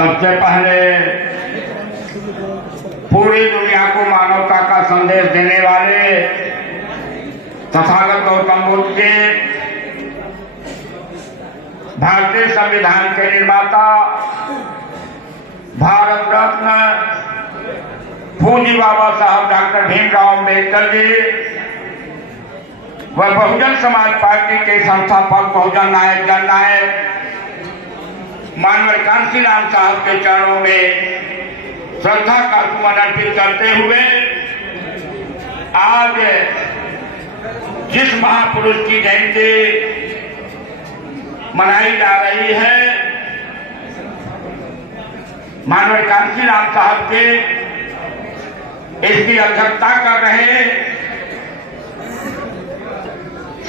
सबसे पहले पूरी दुनिया को मानवता का संदेश देने वाले तथागत गौतम बुद्ध के भारतीय संविधान के निर्माता भारत रत्न पूज्य बाबा साहब डॉक्टर भीमराव अम्बेडकर जी व बहुजन समाज पार्टी के संस्थापक बहुजन नायक जननायक मानवर कांशीराम साहब के चरणों में श्रद्धा का सुमन अर्पित करते हुए आज जिस महापुरुष की जयंती मनाई जा रही है, मानवर कांशीराम साहब के इसकी अध्यक्षता कर रहे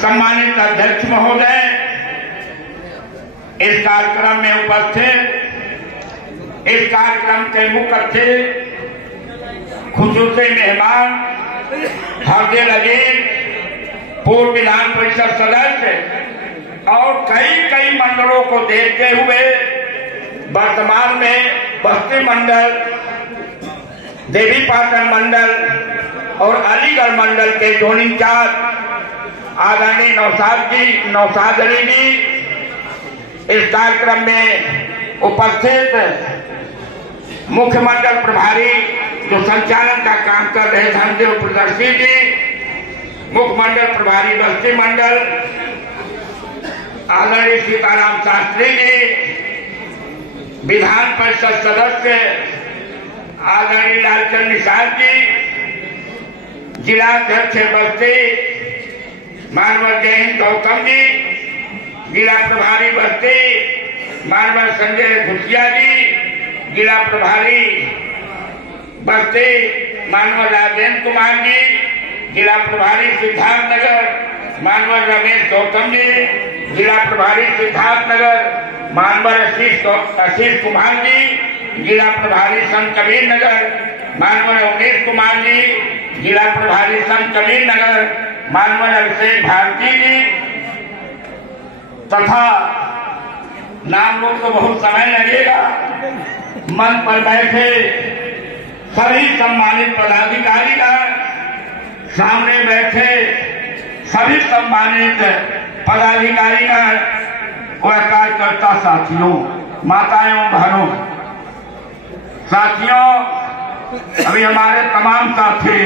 सम्मानित अध्यक्ष महोदय, इस कार्यक्रम में उपस्थित इस कार्यक्रम के मुख्य अतिथि खुसूसी मेहमान हरदिल अजीज पूर्व विधान परिषद सदस्य और कई मंडलों को देखते हुए वर्तमान में बस्ती मंडल, देवीपाटन मंडल और अलीगढ़ मंडल के जोन इंचार्ज आदरणीय नौशाद अली जी इस कार्यक्रम में उपस्थित मुख्य मंडल प्रभारी जो संचालन का काम कर रहे धनदेव प्रदर्शी जी, मुख्य मंडल प्रभारी बस्ती मंडल आदरणीय सीताराम शास्त्री जी, विधान परिषद सदस्य आदरणीय लालचंद निषाद जी, जिला अध्यक्ष बस्ती मानवर जय हिंद गौतम जी, जिला प्रभारी बस्ती मानवर संजय घुसिया जी, जिला प्रभारी बस्ती मानवर राजेंद्र कुमार जी, जिला प्रभारी सिद्धार्थनगर मानवर रमेश गौतम जी, जिला प्रभारी सिद्धार्थनगर मानवर आशीष कुमार जी, जिला प्रभारी संत कबीर नगर मानवर अवनीश कुमार जी, जिला प्रभारी संत कबीर नगर मानवर अभिषेक भारती जी तथा नाम लोग तो बहुत समय लगेगा, मन पर बैठे सभी सम्मानित पदाधिकारी का, सामने बैठे सभी सम्मानित पदाधिकारी का व कार्यकर्ता साथियों, माताओं बहनों, साथियों, अभी हमारे तमाम साथी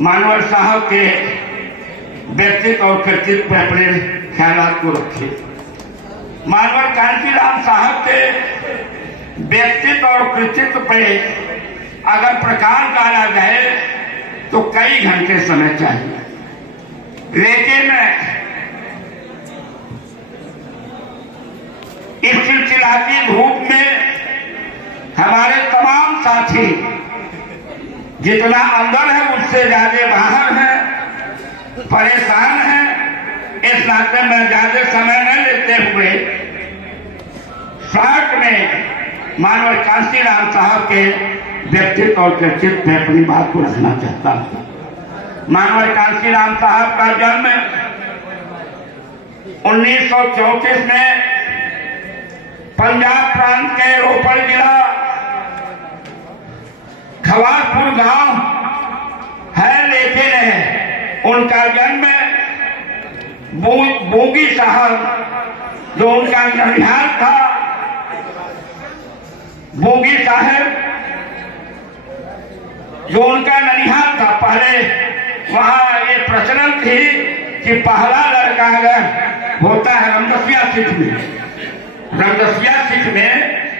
मानवर साहब के व्यक्तित्व और कृतित्व पर अपने ख्यालात को रखे। मानवर कांशीराम साहब के व्यक्तित्व और कृतित्व पे अगर प्रकाश डाला जाए तो कई घंटे समय चाहिए, लेकिन इस चिलचिलाती धूप में हमारे तमाम साथी जितना अंदर है उससे ज्यादा बाहर है, परेशान है। इस नाते में ज्यादा समय न लेते हुए शॉर्ट में मानवर कांशीराम साहब के व्यक्तित्व और कृतित्व में अपनी बात को रखना चाहता हूं। मानवर कांशीराम साहब का जन्म 1934 में पंजाब प्रांत के रोपड़ जिला खवारपुर गांव है, लेकिन उनका जन्म बोगी साहब जो उनका ननिहाल था, बोगी साहब जो उनका ननिहाल था, पहले वहां ये प्रचलन थी कि पहला लड़का अगर होता है रमदसिया सिख में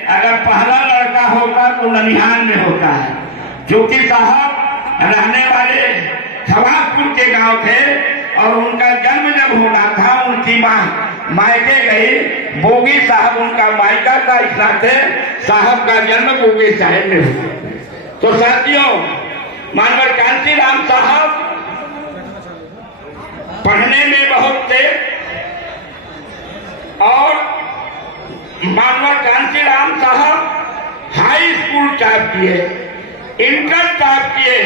अगर पहला लड़का होता तो ननिहाल में होता है। क्योंकि साहब रहने वाले खवारपुर के गांव थे और उनका जन्म जब होना था उनकी माँ मायके गई, बोगी साहब उनका मायका था, इस नाते साहब का जन्म बोगी साहब में हुआ। तो साथियों, मानवर कांशीराम साहब पढ़ने में बहुत तेज और मानवर कांशीराम साहब हाई स्कूल टॉप किए, इंटर टॉप किए।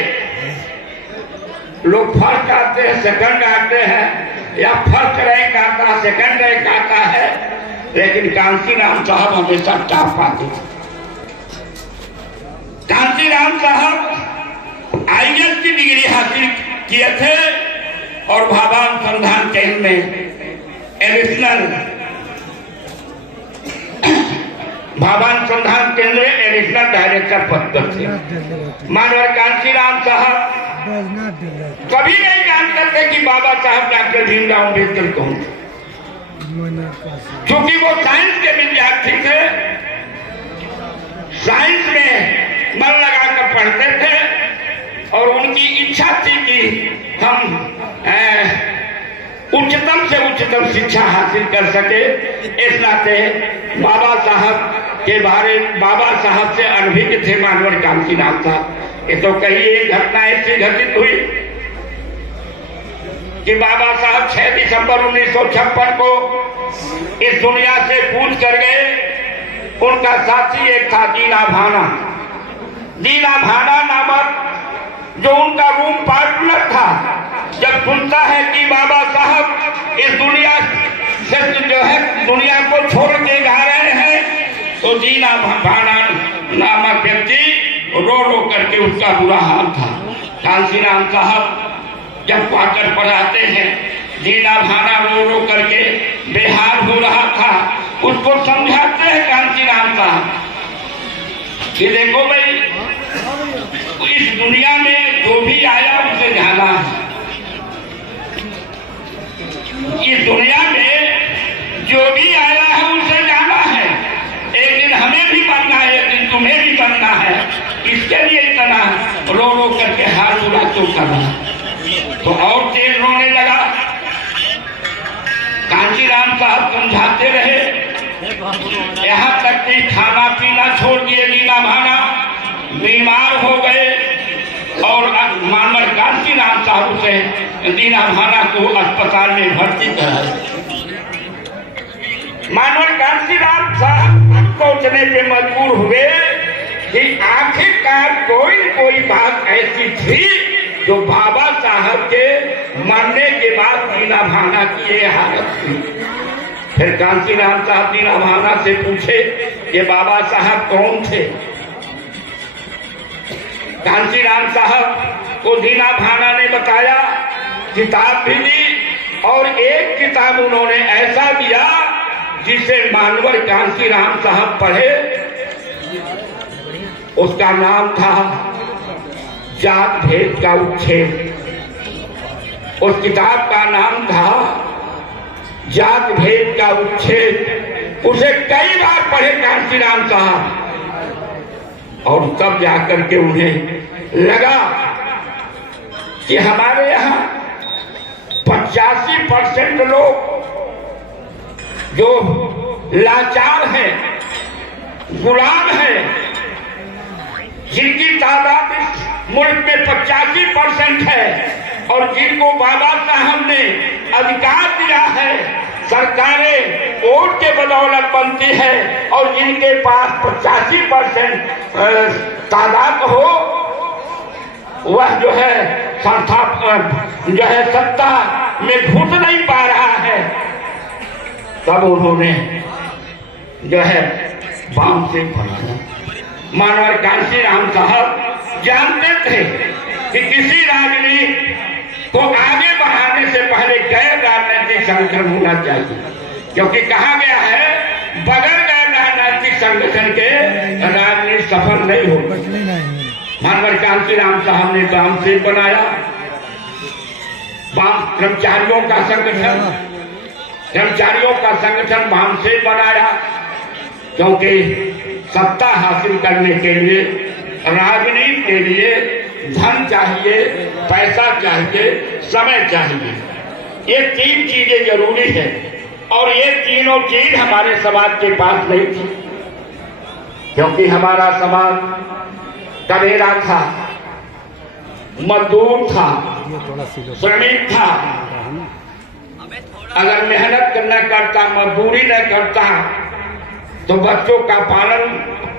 लोग फर्स्ट आते हैं, सेकंड आते हैं, या फर्स्ट रैंक आता है, सेकंड रैंक आता है, लेकिन कांशीराम साहब हमेशा टॉप पाते थे। कांशीराम साहब आईएएस की डिग्री हासिल किए थे और भाभानुसंधान केंद्र में एडिशनल भाभानुसंधान केंद्र में एडिशनल डायरेक्टर पद पर थे। मानवर कांशीराम साहब कभी नहीं जानते थे कि बाबा साहब डॉक्टर भीमराव अम्बेडकर कौन थे, क्योंकि वो साइंस के विद्यार्थी थे, साइंस में मन लगाकर पढ़ते थे और उनकी इच्छा थी कि हम उच्चतम से उच्चतम शिक्षा हासिल कर सके। इस नाते बाबा साहब से अनभिज्ञ थे मानवर कांशीराम साहब। ये तो कई एक घटना ऐसी घटित हुई कि बाबा साहब 6 दिसंबर 1956 को इस दुनिया से कूच कर गए। उनका साथी एक था दीना भाना नामक जो उनका रूम पार्टनर था। जब सुनता है कि बाबा साहब इस दुनिया से जो है दुनिया को छोड़ के जा रहे हैं, तो दीना भाना नामक व्यक्ति रो रो करके उसका बुरा हाल था। कांशीराम साहब जब क्वार्टर पर आते हैं, दीना भाना रो रो करके बेहाल हो रहा था। उसको समझाते हैं कांशीराम साहब कि देखो भाई, इस दुनिया में जो भी आया उसे जाना है। इस दुनिया में जो भी आया है उसे जाना है। एक दिन हमें भी बनना है, एक दिन तुम्हें भी बनना है। इसके लिए इतना रो रो करके हाथ बुरा क्यों करना। तो और तेज रोने लगा। कांशीराम साहब समझाते रहे, यहाँ तक कि खाना पीना छोड़ दिए। दीना भाना बीमार हो गए और मानवर कांशीराम साहब से दीना भाना को अस्पताल में भर्ती कराया। मानवर कांशीराम साहब सोचने पे मजबूर हुए कि आखिरकार कोई बात ऐसी थी जो बाबा साहब के मरने के बाद दीना भाना की ये हालत थी। फिर कांशीराम साहब दीना भाना से पूछे कि बाबा साहब कौन थे। कांशीराम साहब को दीना भाना ने बताया, किताब भी दी और एक किताब उन्होंने ऐसा दिया जिसे मानवर कांशीराम साहब पढ़े। उसका नाम था जात भेद का उच्छेद। उस किताब का नाम था जात भेद का उच्छेद। उसे कई बार पढ़े कांशीराम साहब और तब जाकर के उन्हें लगा कि हमारे यहाँ 85% लोग जो लाचार हैं, गुलाम हैं, जिनकी तादाद इस मुल्क में 85% है और जिनको बाबा साहब ने अधिकार दिया है, सरकारें वोट के बदौलत बनती है और जिनके पास 85% तादाद हो, वह जो है सत्ता में घुस नहीं पा रहा है। तब उन्होंने जो है बाम से बनाया। मानवर कांशीराम साहब जानते थे कि किसी राजनीति को आगे बढ़ाने से पहले गैर राजनीतिक संगठन होना चाहिए, क्योंकि कहा गया है बगैर गैर राजनीतिक संगठन के राजनीति सफल नहीं होगी। मानवर कांशीराम साहब ने बाम से बनाया, बाम कर्मचारियों का संगठन बाम से बनाया, क्योंकि सत्ता हासिल करने के लिए, राजनीति के लिए धन चाहिए, पैसा चाहिए, समय चाहिए। ये 3 चीजें जरूरी है और ये तीनों चीज हमारे समाज के पास नहीं थी, क्योंकि हमारा समाज कबेरा था, मजदूर था, श्रमिक था। अगर मेहनत न करता, मजदूरी न करता, तो बच्चों का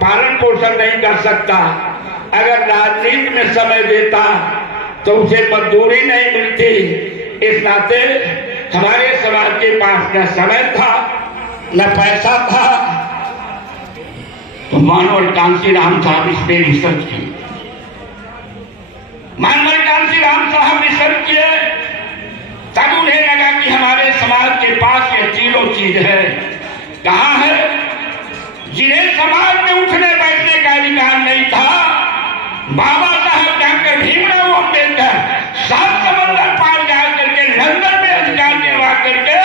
पालन पोषण नहीं कर सकता। अगर राजनीति में समय देता तो उसे मजदूरी नहीं मिलती। इस नाते हमारे समाज के पास न समय था, न पैसा था, तो मानवर कांशीराम साहब इस पे रिसर्च किए। मानवर कांशीराम साहब रिसर्च किए, तब उन्हें लगा कि हमारे समाज के पास ये तीनों चीज है। कहाँ है? जिन्हें समाज में उठने बैठने का अधिकार नहीं था, बाबा साहब डॉक्टर भीमराव अम्बेडकर 7 समंदर पार जा करके लंदन में अधिकार दिलवा करके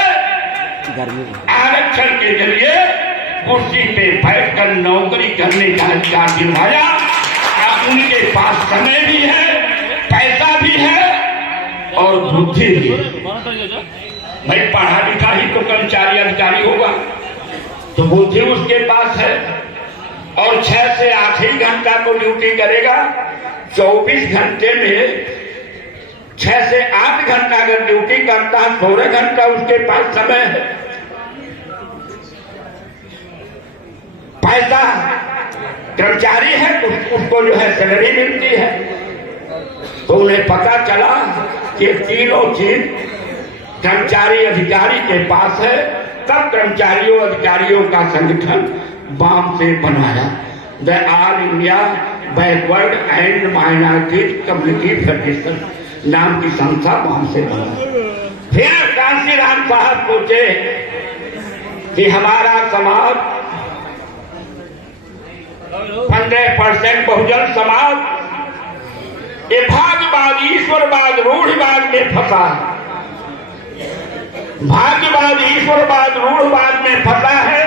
आरक्षण के जरिए कुर्सी पे बैठकर नौकरी करने का अधिकार दिलवाया। अब उनके पास समय भी है, पैसा भी है और बुद्धि भी है। भाई पढ़ा लिखा ही तो कर्मचारी अधिकारी होगा, तो बुद्धि उसके पास है और 6 से 8 ही घंटा को ड्यूटी करेगा। 24 घंटे में 6 से 8 घंटा अगर ड्यूटी करता है, 16 घंटा उसके पास समय है। पैसा कर्मचारी है, उसको जो है सैलरी मिलती है। तो उन्हें पता चला कि तीनों चीज कर्मचारी अधिकारी के पास है। तब कर्मचारियों अधिकारियों का संगठन बाम से बनाया, the all India backward and minority community federation नाम की संस्था बाम से बना। फिर कांशीराम साहब पूछे कि हमारा समाज 15% बहुजन समाज ये भाग्यवाद, ईश्वरवाद, रूढ़िवाद में फंसा है। भाग्यवाद, ईश्वरवाद, रूढ़िवाद में फंसा है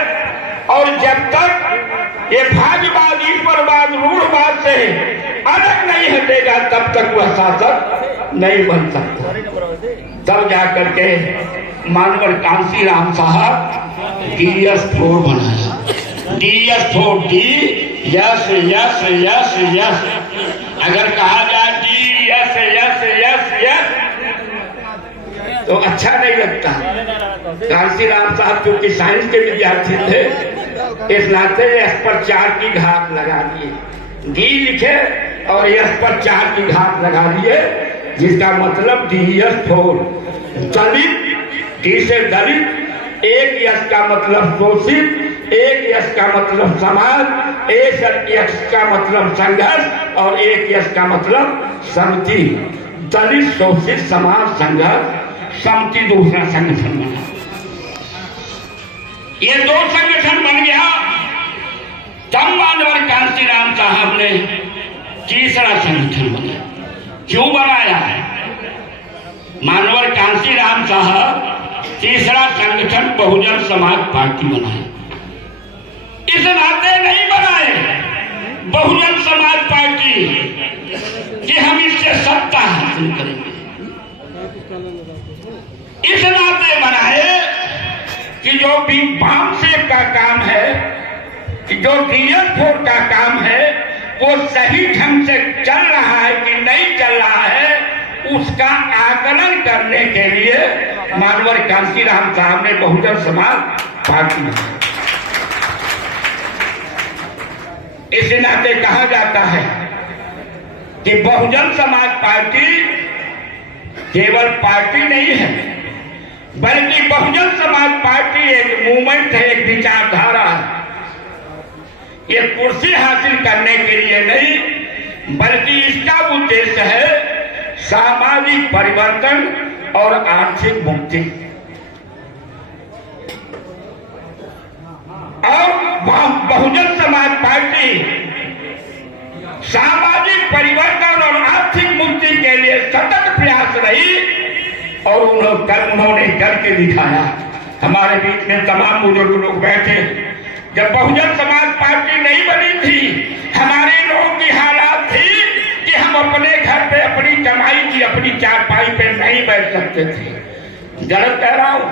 और जब तक ये भाग्यवाद, ईश्वरवाद, रूढ़िवाद से अलग नहीं हटेगा तब तक वह शासक नहीं बन सकता। तब जाकर के मानवर कांशीराम साहब DS4 बनाया। DS4 D yes yes yes yes. अगर कहा जाए D yes yes yes yes तो अच्छा नहीं लगता। कांशीराम साहब क्योंकि साइंस के विद्यार्थी थे, इस नाते यस पर 4 की घात लगा दिए। डी लिखे और यस पर 4 की घात लगा दिए, जिसका मतलब DS4। दलित, डी से दलित, 1 यस का मतलब शोषित, 1 यस का मतलब समाज, 1 यस का मतलब संघर्ष और 1 यस का मतलब समिति। दलित, शोषित, समाज, संघर्ष, समिति दूसरा संगठन बना। ये 2 संगठन बन गया। तब मानवर कांशीराम साहब ने तीसरा संगठन बनाया। क्यों बनाया है? मानवर कांशीराम साहब तीसरा संगठन बहुजन समाज पार्टी बनाए। इस नाते नहीं बनाए बहुजन समाज पार्टी कि हम इससे सत्ता हासिल करेंगे। इस नाते बनाए कि जो भी बाम से का काम है, कि जो DS4 का काम है, वो सही ढंग से चल रहा है कि नहीं चल रहा है, उसका आकलन करने के लिए मानवर कांशीराम साहब ने बहुजन समाज पार्टी बनाई। इस नाते कहा जाता है कि बहुजन समाज पार्टी केवल पार्टी नहीं है, बल्कि बहुजन समाज पार्टी एक मूवमेंट है, एक विचारधारा है। ये कुर्सी हासिल करने के लिए नहीं, बल्कि इसका उद्देश्य है सामाजिक परिवर्तन और आर्थिक मुक्ति। और बहुजन समाज पार्टी सामाजिक परिवर्तन और आर्थिक मुक्ति के लिए सतत प्रयास रही और उन्होंने करके दिखाया। हमारे बीच में तमाम बुजुर्ग लोग बैठे। जब बहुजन समाज पार्टी नहीं बनी थी, हमारे लोगों की हालात थी कि हम अपने घर पे अपनी कमाई की अपनी चारपाई पे नहीं बैठ सकते थे। गलत कह रहा हूं?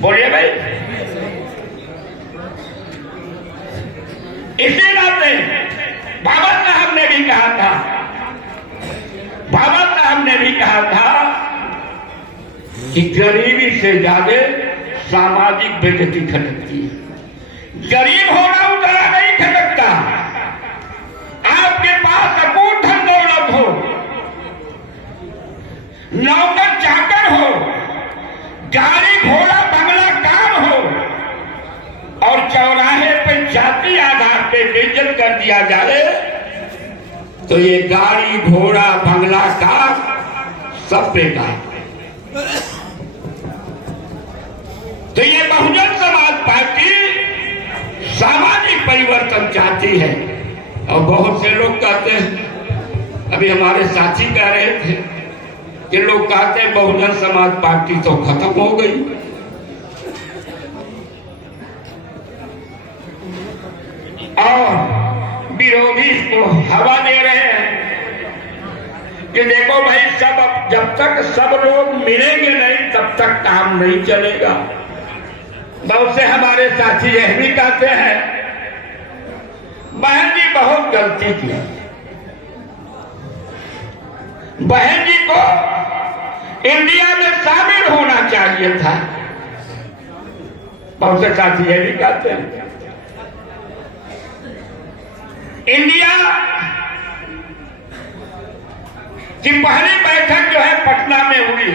बोलिए भाई। इसी नाते बाबा साहब ने भी कहा था, बाबा साहब ने भी कहा था कि गरीबी से ज्यादा सामाजिक बेइज्जती खटकती है। गरीब होना उतना नहीं खटकता। आपके पास अकूत धन दौलत हो, नौकर चाकर हो, गाड़ी घोड़ा बंगला कार हो, जाति आधार पे बेइज्जत कर दिया जाए तो ये गाड़ी घोड़ा बंगला कार सब बेकार। तो ये बहुजन समाज पार्टी सामाजिक परिवर्तन चाहती है। और बहुत से लोग कहते हैं, अभी हमारे साथी कह रहे थे कि लोग कहते हैं बहुजन समाज पार्टी तो खत्म हो गई। और विरोधी इसको हवा दे रहे हैं कि देखो भाई, सब जब तक सब लोग मिलेंगे नहीं तब तक काम नहीं चलेगा। बहुत से हमारे साथी यह भी कहते हैं बहन जी बहुत गलती की, बहन जी को इंडिया में शामिल होना चाहिए था। बहुत से साथी यह भी कहते हैं इंडिया की पहली बैठक जो है पटना में हुई,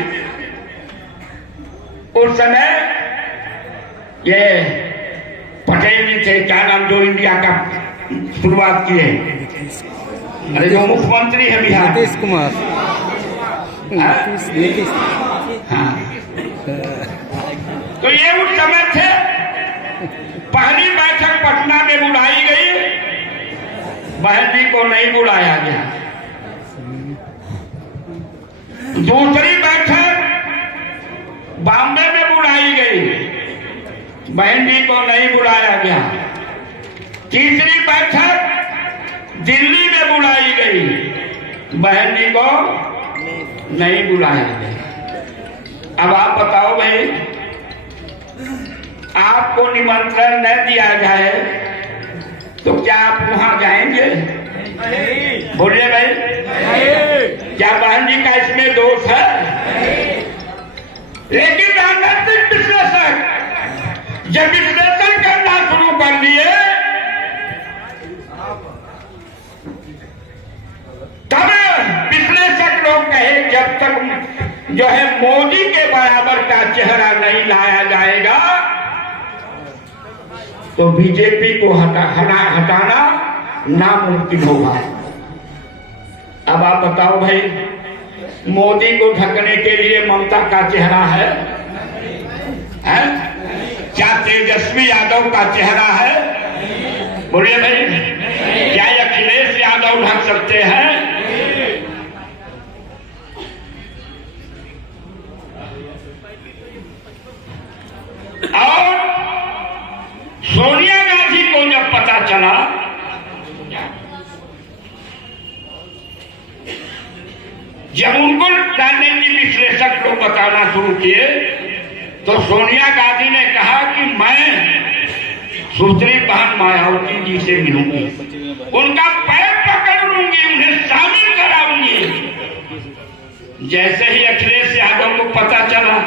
उस समय ये पटेल जी थे, क्या नाम, जो इंडिया का शुरुआत किए, अरे जो मुख्यमंत्री है बिहार, नीतीश कुमार। नीतीश। हाँ, तो ये उस समय थे। पहली बैठक पटना में बुलाई गई, बहन जी को नहीं बुलाया गया। दूसरी बैठक बॉम्बे में बुलाई गई, बहन जी को नहीं बुलाया गया। तीसरी बैठक दिल्ली में बुलाई गई, बहन जी को नहीं बुलाया गया। अब आप बताओ भाई, आपको निमंत्रण न दिया जाए तो क्या आप वहां जाएंगे? बोलिए भाई, क्या बहन जी का इसमें दोष है? लेकिन राजनीतिक विश्लेषक जब विश्लेषण करना शुरू कर दिए तब विश्लेषक लोग कहे जब तक जो है मोदी के बराबर का चेहरा नहीं लाया जाएगा तो बीजेपी को हटाना नामुमकिन होगा। अब आप बताओ भाई, मोदी को ढकने के लिए ममता का चेहरा है? क्या तेजस्वी यादव का चेहरा है? बोलिए भाई, क्या अखिलेश यादव ढक सकते हैं? और सोनिया गांधी को जब पता चला, जब उनको राजनीति विश्लेषक लोग बताना शुरू किए तो सोनिया गांधी ने कहा कि मैं सुश्री बहन मायावती जी से मिलूंगी, उनका पैर पकड़ लूंगी, उन्हें शामिल कराऊंगी। जैसे ही अखिलेश यादव को पता चला,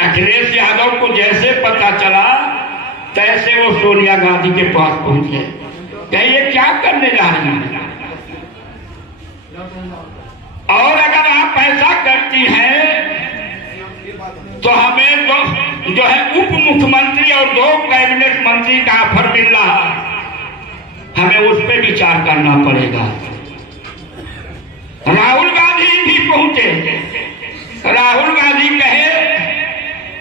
अखिलेश यादव को जैसे पता चला तैसे वो सोनिया गांधी के पास पहुंचे, कहे ये क्या करने जा रही हैं? और अगर आप ऐसा करती हैं तो हमें तो जो है उप मुख्यमंत्री और 2 कैबिनेट मंत्री का ऑफर मिल रहा है, हमें उस पर विचार करना पड़ेगा। राहुल गांधी भी पहुंचे, राहुल गांधी कहे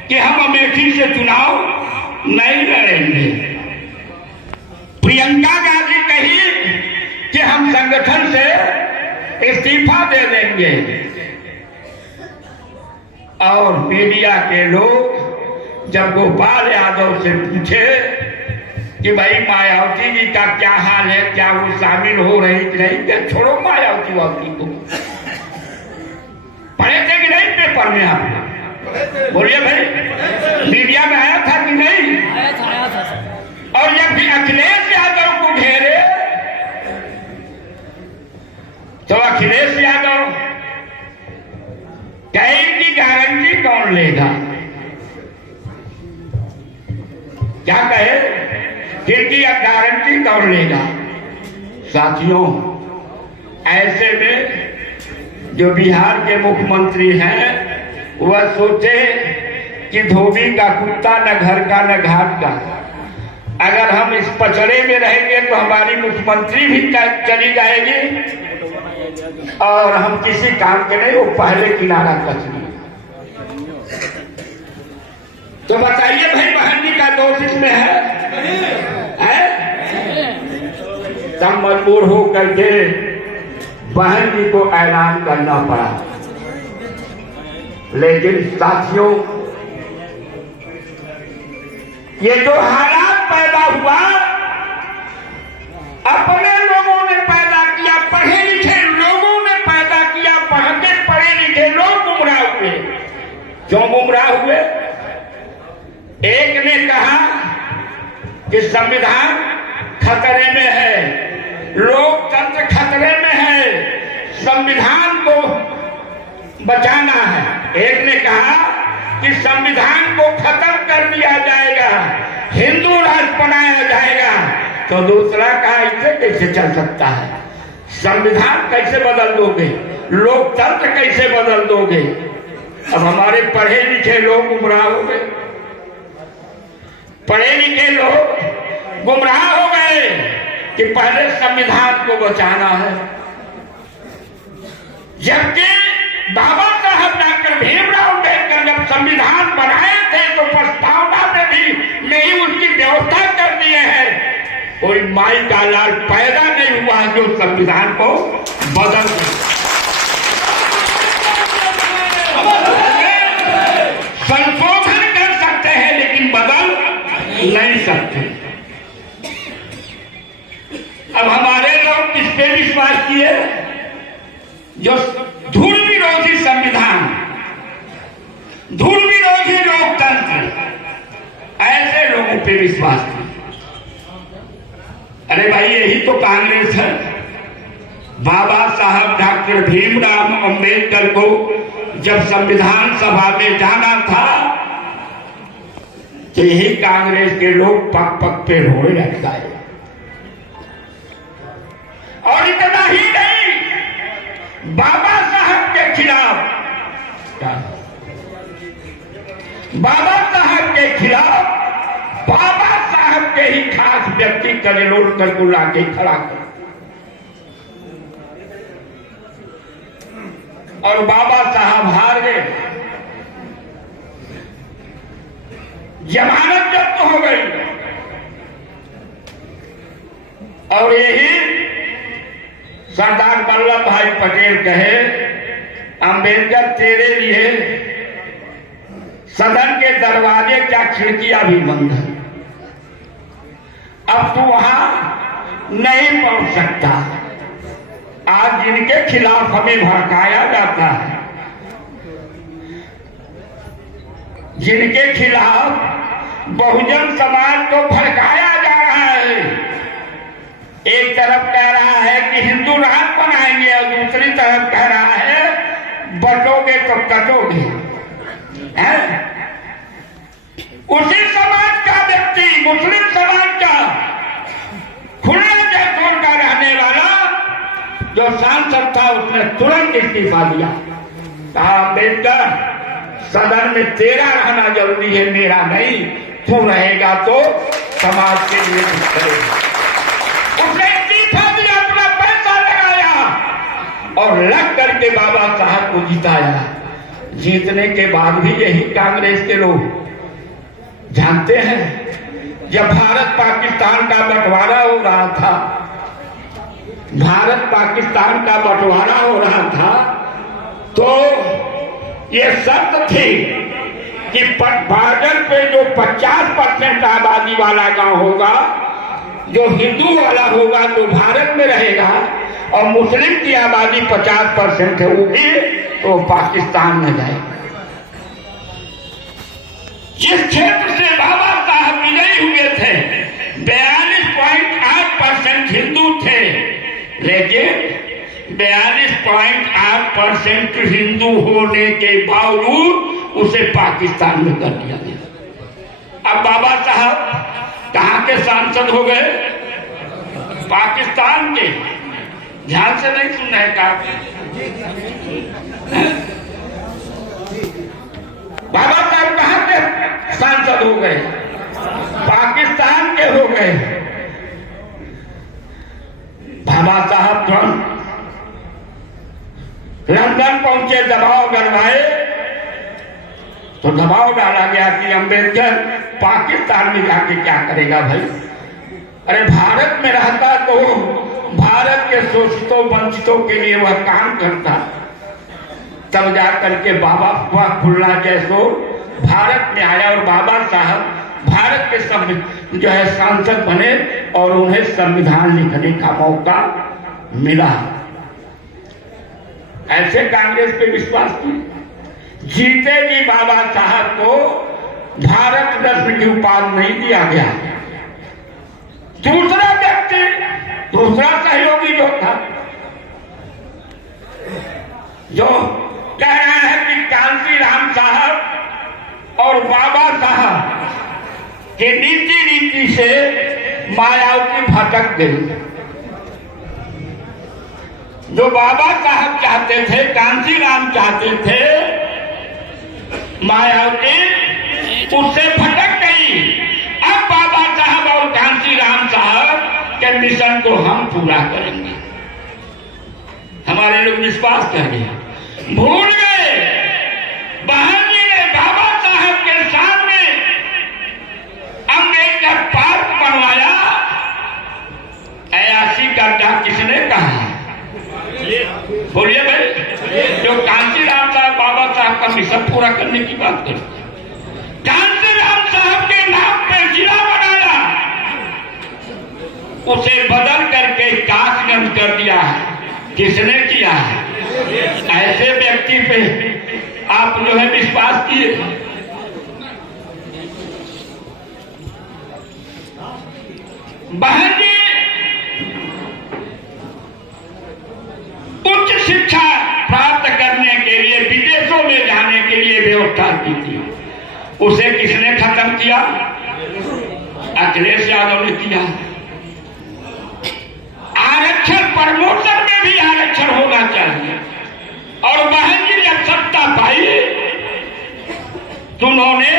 कि हम अमेठी से चुनाव नहीं लड़ेंगे। प्रियंका गांधी कही कि हम संगठन से इस्तीफा दे देंगे। और मीडिया के लोग जब गोपाल यादव से पूछे कि भाई मायावती जी का क्या हाल है, क्या वो शामिल हो रही कि नहीं, कि छोड़ो मायावती वावती को, पढ़े थे कि नहीं पेपर में आप? बोलिए भाई, मीडिया में आया था कि नहीं? आया था। और जब भी अखिलेश यादव को घेरे तो अखिलेश यादव कहे इनकी गारंटी कौन लेगा? क्या कहे, इनकी गारंटी कौन लेगा? साथियों, ऐसे में जो बिहार के मुख्यमंत्री हैं वह सोचे कि धोबी का कुत्ता न घर का न घाट का। अगर हम इस पचड़े में रहेंगे तो हमारी मुख्यमंत्री भी चली जाएगी और हम किसी काम के नहीं, वो पहले किनारा कस ली। तो बताइए भाई, बहन जी का दोष इसमें है? तब मजबूर हो करके बहन जी को ऐलान करना पड़ा। लेकिन साथियों, ये जो हालात पैदा हुआ अपने लोगों ने पैदा किया, पढ़े लिखे लोगों ने पैदा किया। पढ़े लिखे लोग गुमराह हुए। क्यों गुमराह हुए? एक ने कहा कि संविधान खतरे में है, लोकतंत्र खतरे में है, संविधान को बचाना है। एक ने कहा कि संविधान को खत्म कर दिया जाएगा, हिंदू राष्ट्र बनाया जाएगा। तो दूसरा कहा इससे कैसे चल सकता है, संविधान कैसे बदल दोगे, लोकतंत्र कैसे बदल दोगे। अब हमारे पढ़े लिखे लोग गुमराह हो गए, पढ़े लिखे लोग गुमराह हो गए कि पहले संविधान को बचाना है। जबकि बाबा साहब डॉक्टर भीमराव अम्बेडकर जब संविधान बनाए थे तो प्रस्तावना में भी नहीं उसकी व्यवस्था कर दिए हैं। कोई माई का लाल पैदा नहीं हुआ जो संविधान को बदल दे। संशोधन कर सकते हैं लेकिन बदल नहीं सकते। अब हमारे लोग किस पे विश्वास किए? जो धूल विरोधी संविधान, धूल विरोधी लोकतंत्र, ऐसे लोगों पे विश्वास किया। अरे भाई, यही तो कांग्रेस है। बाबा साहब डॉक्टर भीमराव अम्बेडकर को जब संविधान सभा में जाना था तो यही कांग्रेस के लोग पग पग पे रोए लटकाए। और इतना ही नहीं, बाबा साहब के खिलाफ, बाबा साहब के खिलाफ बाबा साहब के ही खास व्यक्ति कलेलोटकर को लाके खड़ा कर, और बाबा साहब हार गए। जमानत जब्त हो गई। और यही सरदार वल्लभ भाई पटेल कहे, अंबेडकर तेरे लिए सदन के दरवाजे क्या खिड़कियां भी बंद है, अब तू वहां नहीं पहुंच सकता। आज जिनके खिलाफ हमें भड़काया जाता है, जिनके खिलाफ बहुजन समाज को भड़काया जा रहा है, एक तरफ कह रहा है कि हिंदू राष्ट्र बनाएंगे और दूसरी तरफ कह रहा है बटोगे तो कटोगे। उसी समाज का व्यक्ति, मुस्लिम समाज का खुले जयपुर का रहने वाला जो सांसद था, उसने तुरंत इस्तीफा दिया। कहा अम्बेडकर, सदन में तेरा रहना जरूरी है, मेरा नहीं। तू रहेगा तो समाज के लिए कुछ करेगा। उसने इस्तीफा दिया, अपना पैसा लगाया और लग करके बाबा साहब को जिताया। जीतने के बाद भी यही कांग्रेस के लोग जानते हैं, जब भारत पाकिस्तान का बंटवारा हो रहा था, भारत पाकिस्तान का बंटवारा हो रहा था, तो ये शर्त थी कि बॉर्डर पे जो 50% आबादी वाला गांव होगा, जो हिंदू वाला होगा तो भारत में रहेगा, और मुस्लिम की आबादी 50% है, वो भी तो पाकिस्तान में जाएगा। जिस क्षेत्र से बाबा साहब विजयी हुए थे 42.8% हिंदू थे, लेकिन 42.8% हिंदू होने के बावजूद उसे पाकिस्तान में कर दिया गया। अब बाबा साहब कहां के सांसद हो गए? पाकिस्तान के। ध्यान से नहीं सुनना है का? बाबा साहब कहां के सांसद हो गए, पाकिस्तान के हो गए। बाबा साहब तुरंत लंदन पहुंचे, दबाव डलवाए तो दबाव डाला गया कि अंबेडकर पाकिस्तान में जाके क्या करेगा भाई। अरे भारत में रहता तो भारत के शोषितों वंचितों के लिए वह काम करता। तब जाकर के बाबा हुआ खुलना जैसो भारत में आया और बाबा साहब भारत के जो है सांसद बने और उन्हें संविधान लिखने का मौका मिला। ऐसे कांग्रेस पे विश्वास की जीते जी बाबा साहब को भारत रत्न की उपाधि नहीं दिया गया। दूसरा व्यक्ति, दूसरा सहयोगी जो था, जो कह रहा है कि कांशीराम साहब और बाबा साहब के नीति से मायावती भटक गई। जो बाबा साहब चाहते थे, कांशीराम चाहते थे, मायावती उससे भटक गई। अब बाबा साहब और कांशीराम साहब के मिशन को हम पूरा करेंगे। हमारे लोग विश्वास कर गए, भूल गए। बहन जी ने बाबा साहब के सामने अम्बेडकर पार्क बनवाया। ऐसी गड्ढा किसने कहा? बोलिए भाई। जो कांशीराम साहब बाबा साहब का मिशन पूरा करने की बात करते, कांशीराम साहब के नाम पे जिला बनाया, उसे बदल करके काशगंज कर दिया है। किसने किया है? ऐसे व्यक्ति पे आप जो है विश्वास किए। बहन जी उच्च शिक्षा प्राप्त करने के लिए विदेशों में जाने के लिए व्यवस्था की थी, उसे किसने खत्म किया? अखिलेश यादव ने किया। आरक्षण, प्रमोशन में भी आरक्षण होना चाहिए। और बहन जी जब सत्ता पाई तो उन्होंने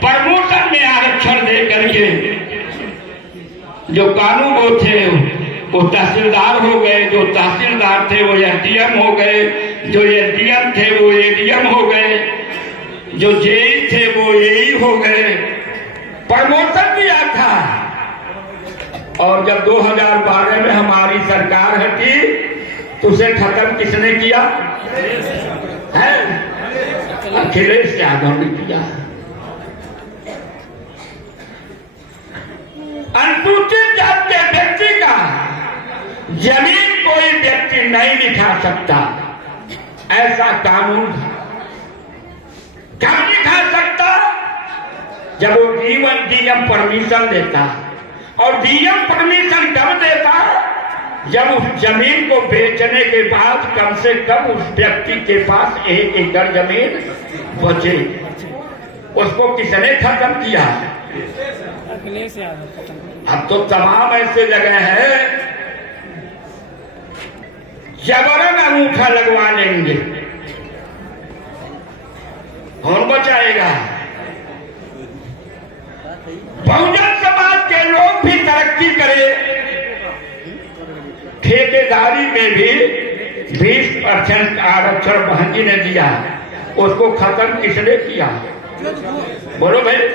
प्रमोशन में आरक्षण दे करके जो कानून वो थे वो तहसीलदार हो गए, जो तहसीलदार थे वो एसडीएम हो गए, जो एसडीएम थे वो एडीएम हो गए, जो जेई थे वो एई हो गए। प्रमोशन दिया था। और जब 2012 में हमारी सरकार हटी तो उसे खत्म किसने किया? है अखिलेश यादव ने किया। अनुसूचित जाति के व्यक्ति का जमीन कोई व्यक्ति नहीं लिखा सकता, ऐसा कानून था। कब लिखा सकता? जब वो डीएम परमिशन देता। और डीएम परमिशन कब देता? जब उस जमीन को बेचने के बाद कम से कम उस व्यक्ति के पास 1 एकड़ जमीन बचे। उसको किसने खत्म किया? अब तो तमाम ऐसे जगह है जबरन अंगूठा लगवा लेंगे, कौन बचाएगा? बहुजन समाज के लोग भी तरक्की करे। ठेकेदारी में भी 20% आरक्षण बहन जी ने दिया, उसको खत्म किसने किया? बोलो भाई।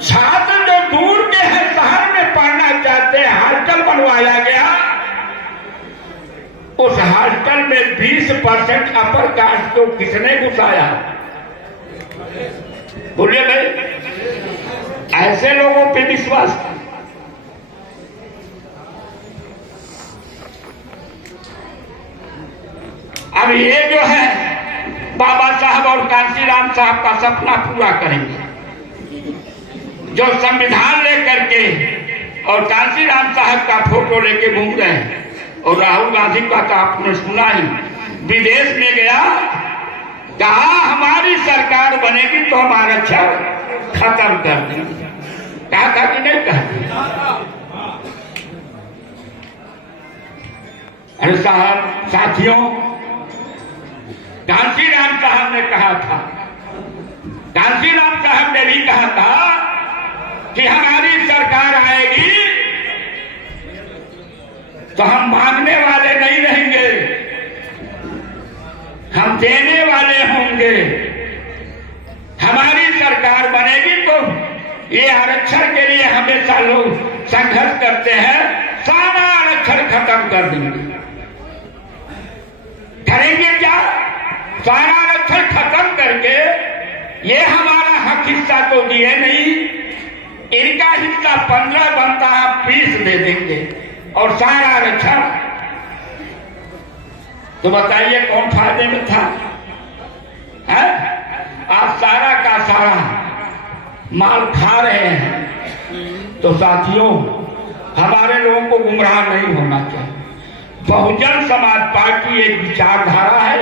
छात्र जो दूर के हैं, शहर में पढ़ना चाहते हैं, हॉस्टल बनवाया गया। उस हॉस्टल में 20% अपर कास्ट को किसने घुसाया? बोलिए भाई। ऐसे लोगों पे विश्वास। अब ये जो है बाबा साहब और कांशीराम साहब का सपना पूरा करेंगे, जो संविधान लेकर के और कांशीराम साहब का फोटो लेके घूम रहे हैं। और राहुल गांधी का तो आपने सुना ही, विदेश में गया, कहा हमारी सरकार बनेगी तो हम आरक्षण खत्म कर देंगे। कहा था कि नहीं कहा? अरे साहब, साथियों, कांशीराम साहब ने कहा था कांशीराम साहब ने भी कहा था कि हमारी सरकार आएगी तो हम मांगने वाले नहीं रहेंगे, हम देने वाले होंगे। हमारी सरकार बनेगी तो ये आरक्षण के लिए हमेशा लोग संघर्ष करते हैं, सारा आरक्षण खत्म कर देंगे। करेंगे क्या? सारा आरक्षण खत्म करके ये हमारा हक हिस्सा तो दिए नहीं, इनका हिस्सा 15 बनता है 20 दे देंगे और सारा आरक्षण। तो बताइए कौन फायदे में था? है? आप सारा का सारा माल खा रहे हैं। तो साथियों, हमारे लोगों को गुमराह नहीं होना चाहिए। बहुजन समाज पार्टी एक विचारधारा है,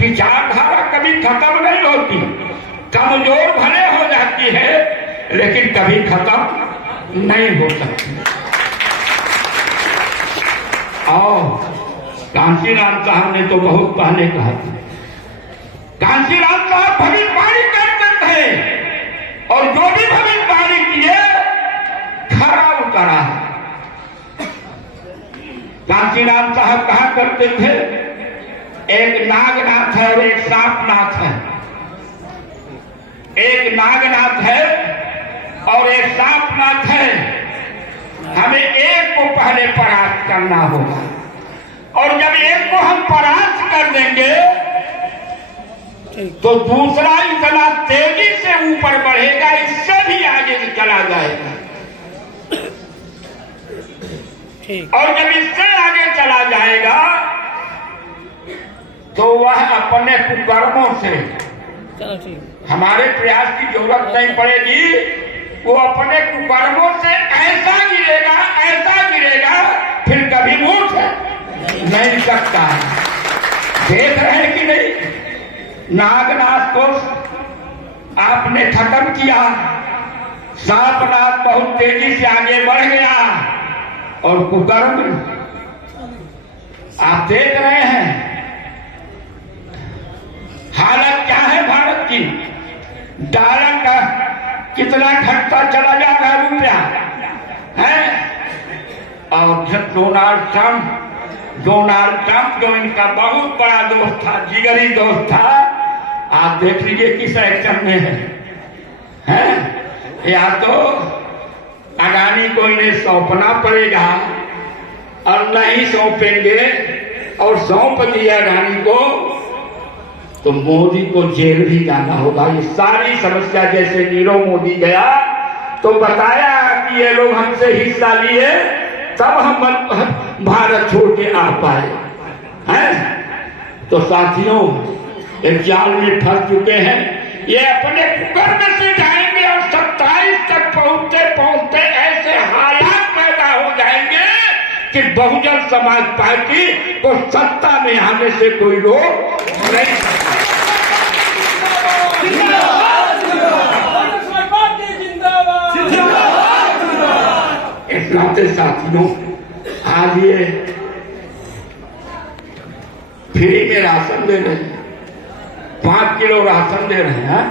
विचारधारा कभी खत्म नहीं होती, कमजोर भले हो जाती है लेकिन कभी खत्म नहीं हो सकती। और कांशीराम साहब ने तो बहुत पहले कहा था, कांशीराम साहब भविष्यवाणी करते थे और जो भी भविष्यवाणी किए खरा उतरा। कांशीराम साहब कहा करते थे, एक नागनाथ है और एक सांपनाथ है। एक नागनाथ है और एक सांपनाथ है। हमें एक को पहले परास्त करना होगा और जब एक को हम परास्त कर देंगे तो दूसरा इतना तेजी से ऊपर बढ़ेगा, इससे भी आगे चला जाएगा। और जब इससे आगे चला जाएगा तो वह अपने कुकर्मों से, हमारे प्रयास की जरूरत नहीं पड़ेगी, वो अपने कुकर्मों से ऐसा गिरेगा फिर कभी उठ नहीं सकता। देख रहे हैं कि नहीं? नागनाथ को आपने खत्म किया, सांपनाथ बहुत तेजी से आगे बढ़ गया और कुकर्म आप देख रहे हैं। हालत क्या है भारत की? डॉलर का कितना घटता चला जा रहा है रुपया है। और डोनाल्ड ट्रंप जो इनका बहुत बड़ा दोस्त था, जिगरी दोस्त था, आप देख लीजिए किस एक्शन में है? या तो अडानी को इन्हें सौंपना पड़ेगा और नहीं सौंपेंगे और सौंप दिया अडानी को तो मोदी को जेल भी जाना होगा। ये सारी समस्या, जैसे नीरव मोदी गया तो बताया कि ये लोग हमसे हिस्सा लिए तब हम भारत छोड़ के आ पाए हैं। तो साथियों, एक जाल में फंस चुके हैं। ये अपने कुकर्म से जाएंगे और 27 तक पहुंचते ऐसे हालात पैदा हो जाएंगे कि बहुजन समाज पार्टी को सत्ता में आने से कोई रोक नहीं। इस नाते साथियों, आज ये फ्री में राशन दे रहे हैं, 5 किलो राशन दे रहे हैं।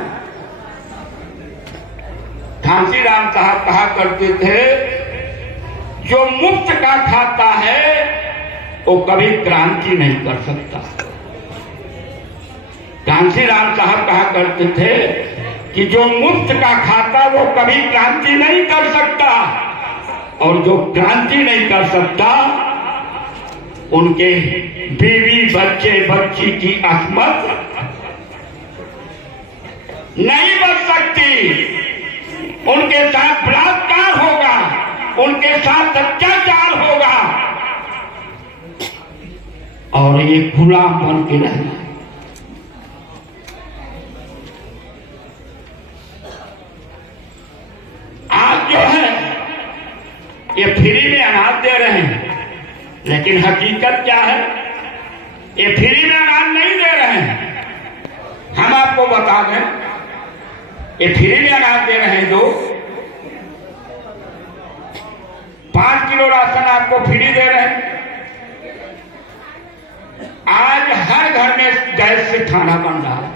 कांशीराम साहब कहा करते थे, जो मुफ्त का खाता है वो कभी क्रांति नहीं कर सकता। कांशीराम साहब कहा करते थे कि जो मुफ्त का खाता वो कभी क्रांति नहीं कर सकता और जो क्रांति नहीं कर सकता उनके बीवी बच्चे बच्ची की अस्मत नहीं बच सकती। उनके साथ बलात्कार होगा, उनके साथ अत्याचार होगा और ये गुलाम बन के रहना। आज जो है ये फ्री में अनाज दे रहे हैं, लेकिन हकीकत क्या है? ये फ्री में अनाज नहीं दे रहे हैं। हम आपको बता दें, ये फ्री में अनाज दे रहे हैं। जो 5 किलो राशन आपको फ्री दे रहे हैं। आज हर घर में गैस से खाना बन रहा है,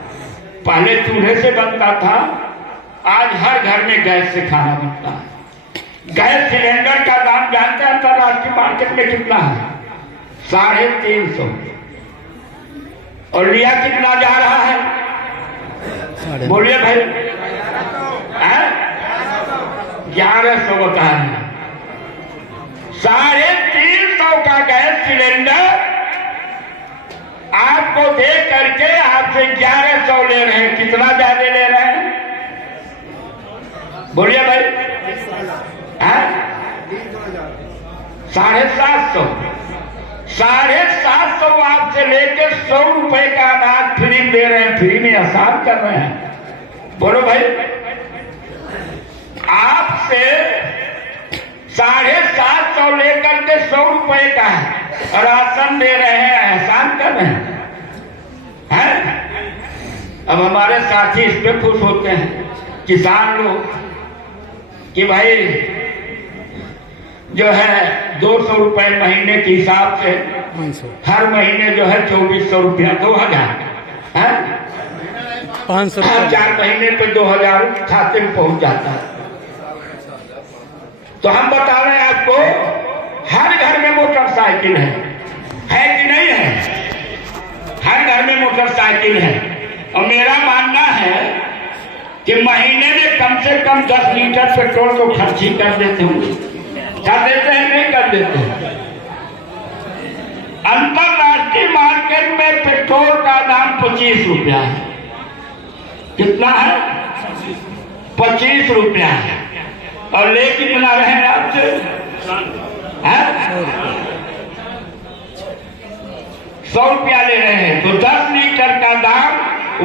पहले चूल्हे से बनता था, आज हर घर में गैस से खाना बनता है। गैस सिलेंडर का दाम जानते हैं अंतरराष्ट्रीय मार्केट में कितना है? 350। और लिया कितना जा रहा है? बोलिए भाई। 1100 बता रहे हैं। 350 का गैस सिलेंडर आपको दे करके आपसे 1100 ले रहे हैं। कितना ज्यादा ले रहे हैं? बोलिए भाई। 750। 750 आपसे लेके 100 रुपए का अनाज फ्री दे रहे हैं, फ्री में आसान कर रहे हैं। बोलो भाई। आपसे 750 लेकर के 100 रुपए का राशन दे रहे हैं, एहसान कर रहे हैं। अब हमारे साथी इस पे खुश होते हैं, किसान लोग, कि भाई जो है 200 रुपए महीने के हिसाब से हर महीने जो है 2400 रुपया, 2000 है, 500 4 महीने पे 2000 खाते में पहुंच जाता है। तो हम बता रहे हैं आपको, हर घर में मोटरसाइकिल है कि नहीं है? हर घर में मोटरसाइकिल है। और मेरा मानना है कि महीने में कम से कम 10 लीटर पेट्रोल तो खर्च ही कर देते होंगे। कर देते हैं, नहीं कर देते हैं? अंतरराष्ट्रीय मार्केट में पेट्रोल का दाम 25 रुपया है। कितना है? 25 रुपया है। और ले कितना रहे हैं आपसे? 100 रुपया ले रहे हैं। तो 10 लीटर का दाम,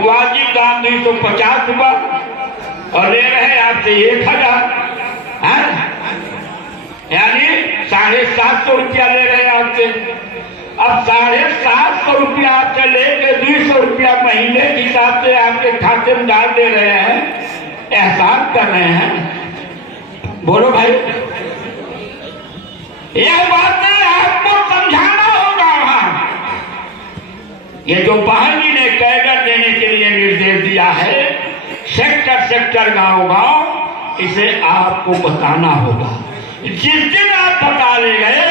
वाजिब दाम 250 रुपया, और ले रहे हैं आपसे 1000, यानी 750 रुपया ले रहे हैं आपसे। अब 750 रुपया आपसे लेके 200 रुपया महीने के हिसाब से आपके खाते में डाल दे रहे हैं, एहसान कर रहे हैं। बोलो भाई। यह बातें आपको समझाना होगा। वहां ये जो बहन जी ने कैडर देने के लिए निर्देश दिया है, सेक्टर सेक्टर गांव गांव, इसे आपको बताना होगा। जिस दिन आप बता ले गए,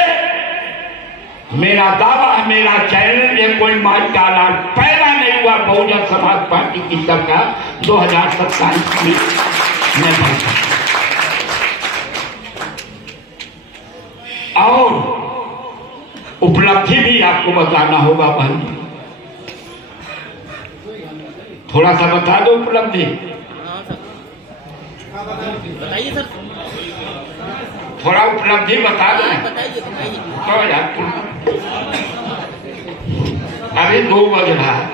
मेरा दावा है, मेरा चैनल, ये कोई माई का लाल पैदा नहीं हुआ बहुजन समाज पार्टी की सरकार 2027 में बन। और उपलब्धि भी आपको बताना होगा बहन। थोड़ा सा बता दो उपलब्धि। बताइए सर। थोड़ा उपलब्धि बता दें। बताइए। अभी 2 बज रहा है।